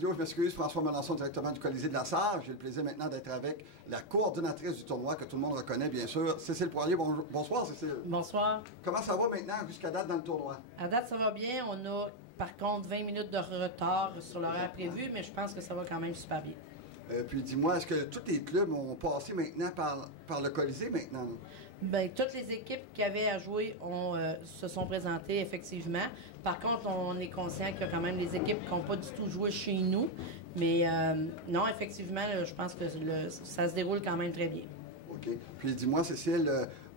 studio, je m'excuse, François Melançon, directement du Colisée de la Sarre. J'ai le plaisir maintenant d'être avec la coordinatrice du tournoi, que tout le monde reconnaît, bien sûr, Cécile Poirier. Bonsoir, Cécile. Bonsoir. Comment ça va maintenant jusqu'à date dans le tournoi? À date, ça va bien. On a, par contre, 20 minutes de retard sur l'horaire prévu, mais je pense que ça va quand même super bien. Puis dis-moi, est-ce que tous les clubs ont passé maintenant par le Colisée maintenant? Bien, toutes les équipes qui avaient à jouer se sont présentées, effectivement. Par contre, on est conscient qu'il y a quand même des équipes qui n'ont pas du tout joué chez nous. Mais non, effectivement, là, je pense que ça se déroule quand même très bien. OK. Puis dis-moi, Cécile,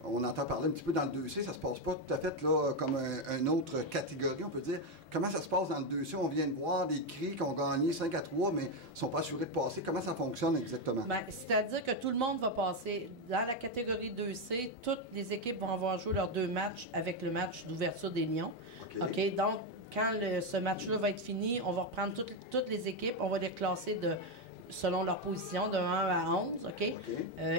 on entend parler un petit peu dans le 2C, ça se passe pas tout à fait là, comme une autre catégorie, on peut dire. Comment ça se passe dans le 2C? On vient de voir des Cris qui ont gagné 5-3, mais ne sont pas assurés de passer. Comment ça fonctionne exactement? Bien, c'est-à-dire que tout le monde va passer. Dans la catégorie 2C, toutes les équipes vont avoir joué leurs 2 matchs avec le match d'ouverture des Lions. OK? Donc, quand ce match-là va être fini, on va reprendre toutes les équipes, on va les classer selon leur position, de 1 à 11, OK?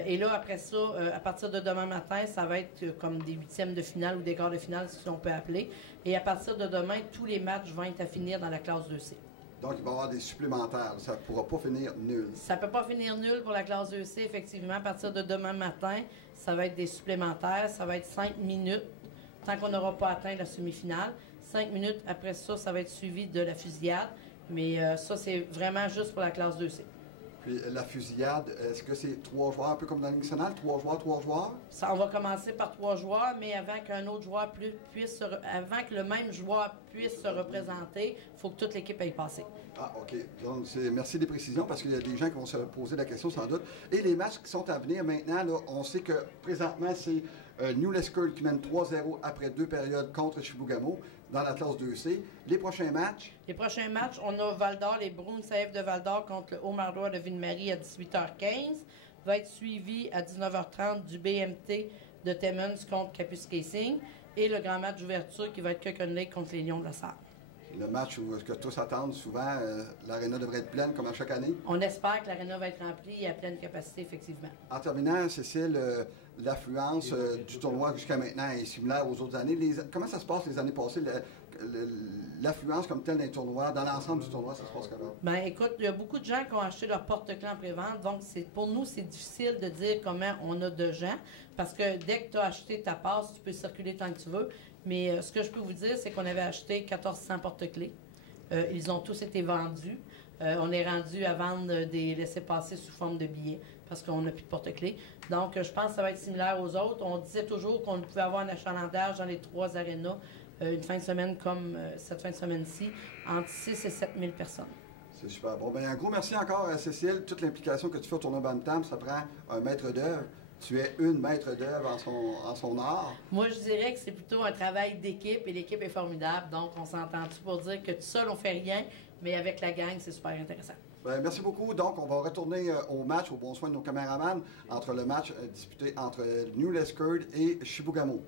Et là, après ça, à partir de demain matin, ça va être comme des huitièmes de finale ou des quarts de finale, si on peut appeler. Et à partir de demain, tous les matchs vont être à finir dans la classe 2C. Donc, il va y avoir des supplémentaires. Ça ne pourra pas finir nul. Ça ne peut pas finir nul pour la classe 2C, effectivement. À partir de demain matin, ça va être des supplémentaires. Ça va être 5 minutes, tant qu'on n'aura pas atteint la semi-finale. 5 minutes après ça, ça va être suivi de la fusillade. Mais ça, c'est vraiment juste pour la classe 2C. Puis la fusillade, est-ce que c'est 3 joueurs, un peu comme dans la Ligue nationale, 3 joueurs, 3 joueurs? Ça, on va commencer par 3 joueurs, mais avant qu'un autre joueur avant que le même joueur puisse se représenter, il faut que toute l'équipe aille passer. Ah, OK. Donc, merci des précisions, parce qu'il y a des gens qui vont se poser la question sans doute. Et les matchs qui sont à venir maintenant, là, on sait que présentement, c'est New Lescure qui mène 3-0 après 2 périodes contre Chibougamau dans la classe 2C. Les prochains matchs? Les prochains matchs, on a Val-d'Or, les Bruins CF de Val-d'Or contre le Haut-Mardois de Ville-Marie à 18h15. Va être suivi à 19h30 du BMT de Timmins contre Capus Casing. Et le grand match d'ouverture qui va être Coconut Lake contre les Lions de la Sarre. Le match où que tous attendent souvent, l'aréna devrait être pleine comme à chaque année. On espère que l'aréna va être remplie et à pleine capacité, effectivement. En terminant, Cécile, l'affluence du tournoi jusqu'à maintenant est similaire aux autres années. Comment ça se passe les années passées, l'affluence comme telle d'un tournoi, dans l'ensemble du tournoi, ça se passe comment? Bien, écoute, il y a beaucoup de gens qui ont acheté leur porte-clés en pré-vente, donc pour nous, c'est difficile de dire comment on a de gens, parce que dès que tu as acheté ta passe, tu peux circuler tant que tu veux. Mais ce que je peux vous dire, c'est qu'on avait acheté 1400 porte-clés. Ils ont tous été vendus. On est rendu à vendre des laissez-passer sous forme de billets parce qu'on n'a plus de porte-clés. Donc, je pense que ça va être similaire aux autres. On disait toujours qu'on pouvait avoir un achalandage dans les 3 arénas une fin de semaine comme cette fin de semaine-ci, entre 6 et 7 000 personnes. C'est super. Bon, bien, un gros merci encore à Cécile. Toute l'implication que tu fais au tournoi Bantam, ça prend un maître d'œuvre. Tu es une maître d'œuvre en son art. Moi, je dirais que c'est plutôt un travail d'équipe et l'équipe est formidable. Donc, on s'entend-tu pour dire que tout seul, on fait rien, mais avec la gang, c'est super intéressant. Bien, merci beaucoup. Donc, on va retourner au match, au bon soin de nos caméramans, entre le match disputé entre New Lescure et Chibougamau.